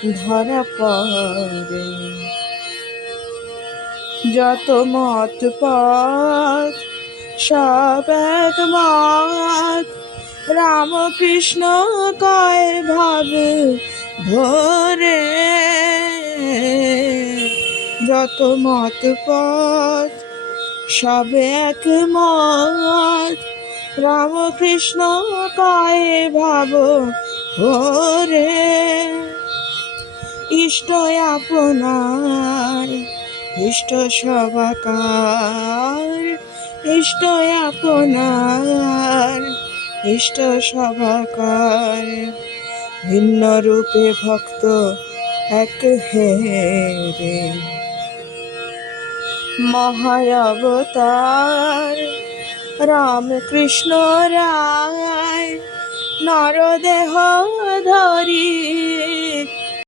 ধরা পড়ে। যত মত পথ সব এক মত, রামকৃষ্ণ কয় ভাব ভরে। যত মত পথ সব এক মত, রামকৃষ্ণ কয় ভাব ভরে। ইষ্ট আপনার ইষ্ট সবাকার, ইষ্ট আপনার ইষ্ট সবাকার। ভিন্ন রূপে ভক্ত এক হেরে, মহাবতার রামকৃষ্ণ রায় নরদেহ ধরি